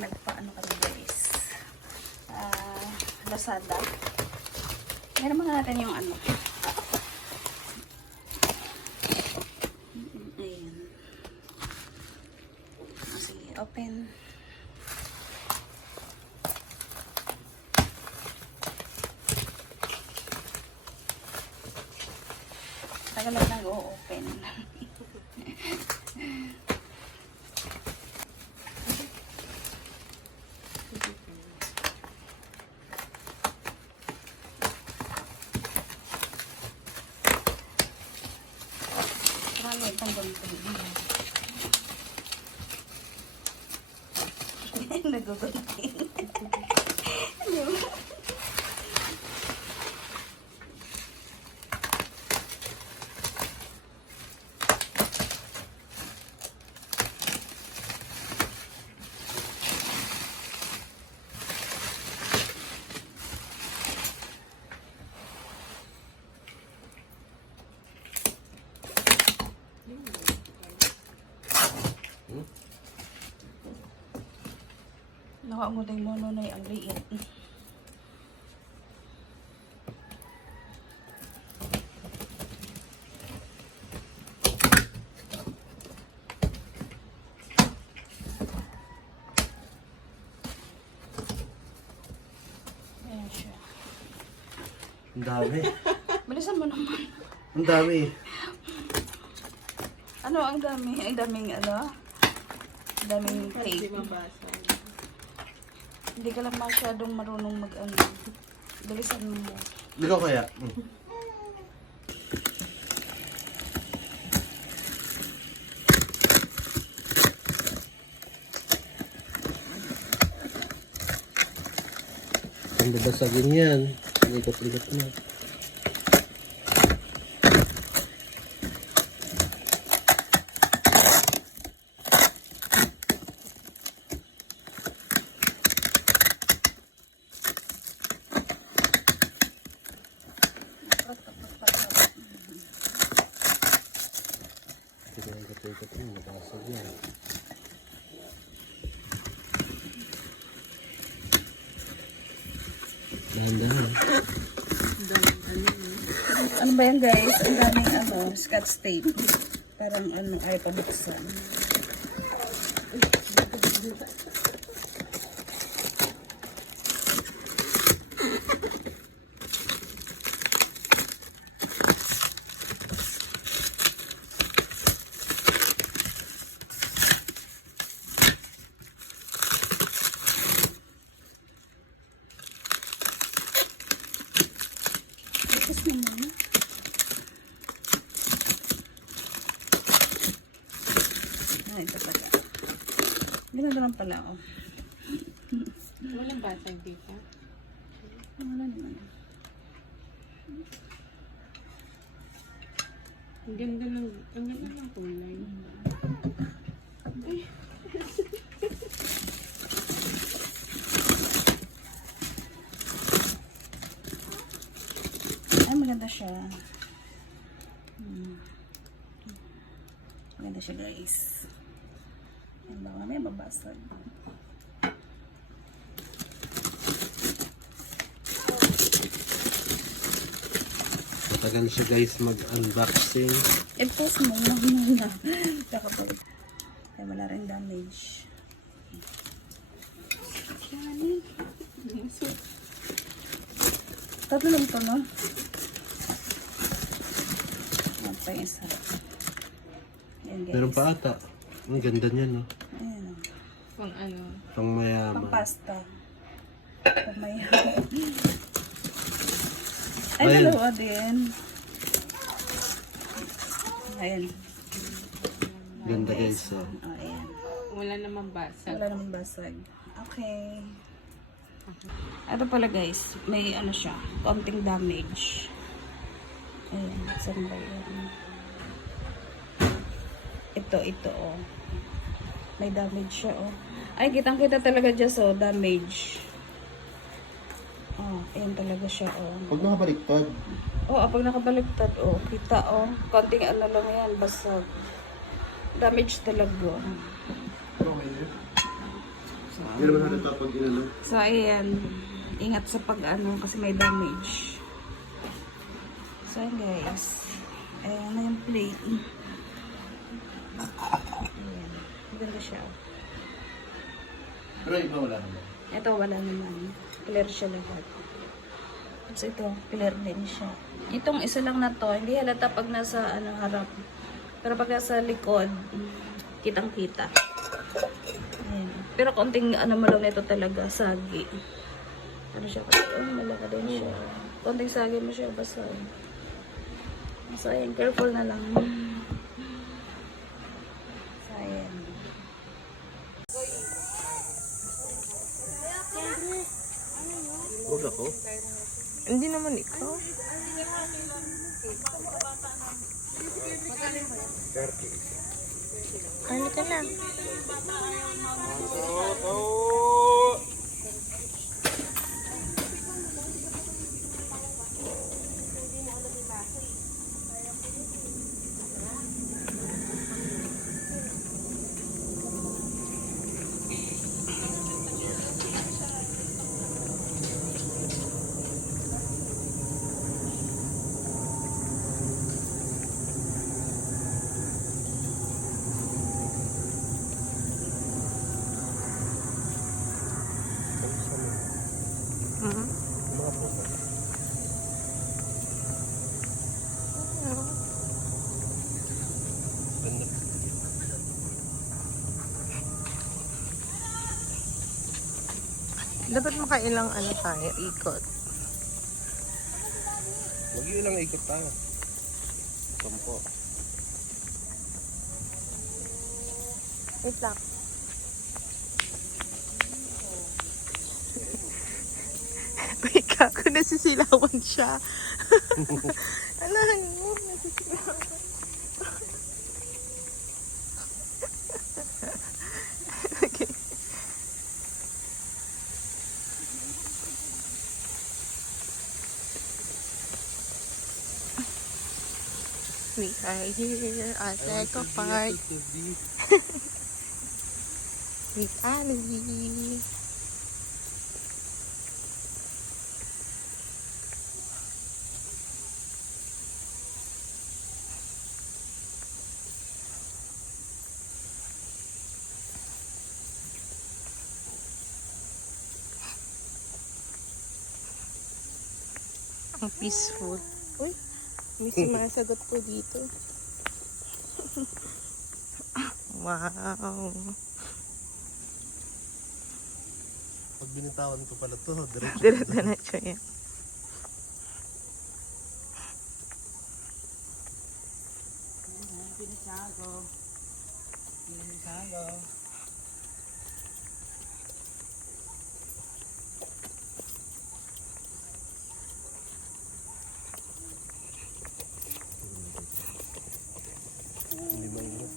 nagpaano kami guys. Lazada. Meron mga natin yung ano. Ayan. Sige, open. Tagal lang nag-o-open. Marami itong ganito. Nagugunting. Nakaangutay mo na ang liit. Ayan siya. Ang dami. Bilisan mo naman. Ang dami. Ano ang dami? Ang daming ano? Ang daming tape. Hindi ka lang masyadong marunong mag-ano. Bilisan mo. Ikaw kaya? Ang babasagin yan. Likot-likot na. Likot-likot na. Nabasag yan. Dahan-dahan. Ano ba yan guys? Ang daming ano, scotch tape. Parang ano, ay pabuksan. Ito pala. Ganito lang pala, oh. Walang basag dito. Wala naman. Ang ganda ng kulay. Ay, maganda siya. Maganda siya, guys. Ang baka may babasag. Matagal siya guys mag-unboxing. I-post mo muna. Kaya wala rin damage. Shani. Tatlo lang ito, no? Yan pa yung isa. Yan, guys. Meron pa ata. Ang ganda niya, no? Ayan, oh. Pang ano. Pang mayaman. Pang pasta. Pag may ay, Ayun. dalawa din. Ayan. Ganda guys, oh. Oh, ayan. Wala namang basag. Wala namang basag. Okay. Ito pala guys, may ano siya, konting damage. Ayan, saan ba yun? Ito, oh. May damage siya, oh. Ay, kitang-kita talaga dyan, so, damage. Oh, ayan talaga siya, oh. Pag nakabaliktad. Oh, pag nakabaliktad, oh, kita, oh. Konting ano lang yan, basag. Damage talaga. Pero may So, Hindi naman halata pag inano. So, ayan. Ingat sa pag-ano kasi may damage. So, ayan guys. Ayan na yung plate. Ayan. Maganda siya. Pero iba wala naman. Ito, wala naman. Clear siya lahat. So, ito, clear din siya. Itong isa lang na to, hindi halata pag nasa harap. Pero pag nasa likod, kitang-kita. Ayan. Pero konting mo lang nito talaga, sagi. Ano siya? Malaka din siya. Konting sagi mo siya, basta. So, ayan, careful na lang. So, ayan. Huwag ako. Hindi naman ikaw. Ano ka na? Dapat makailang tayo, ikot. Mag-iilang ikot tayo. Sampo. Wait lang. Wait ka, ako nasisilawan siya. Ano mo? Nasisilawan. Okay. We are here at Eco Park with Annie. Ang peaceful. Uy, may sumasagot po dito. Wow. Pag binitawan ko pala to, diretso. Diretso na siya yan. Hindi maingat.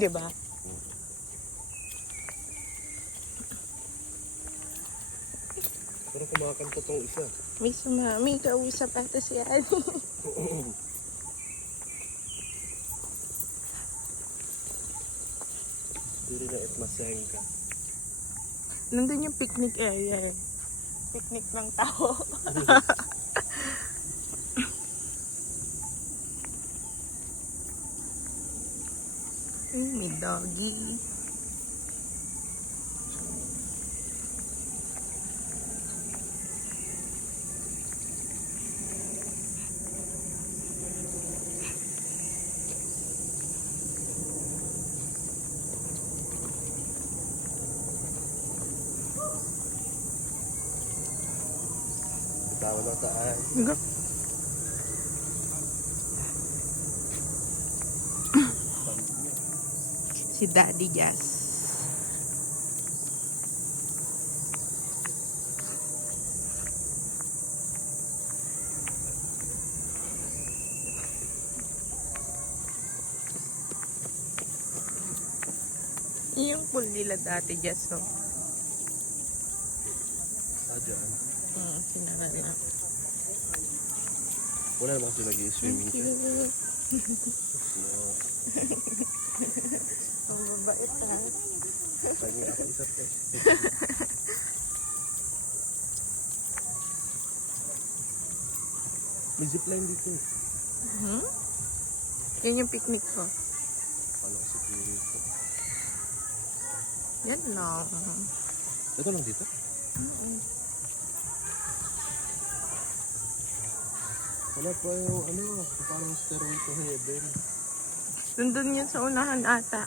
Di ba? Pero kumakanta tong isa. May kausap ata si Annie. Duri na etmaseng ka. Nandun yung picnic area eh. Picnic ng tao. May doggy. Bitawan na taan. Go. Si Daddy Jazz. Yung pool nila dati, Jazz, no? Dyan. Sinara na. Wala naman kasi nag-i-swimming Thank ka. you. Ang babait, ha? Lagi ako isa pe. May zipline dito eh. Hmm? Yan yung picnic ko. Paano kasi dito? Yan lang. Ito lang dito? Wala pa yung ano, parang stairway to heaven. Nandun yun sa unahan ata.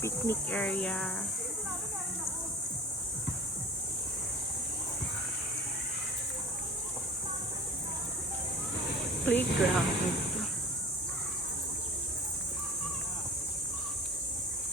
Picnic area. Playground.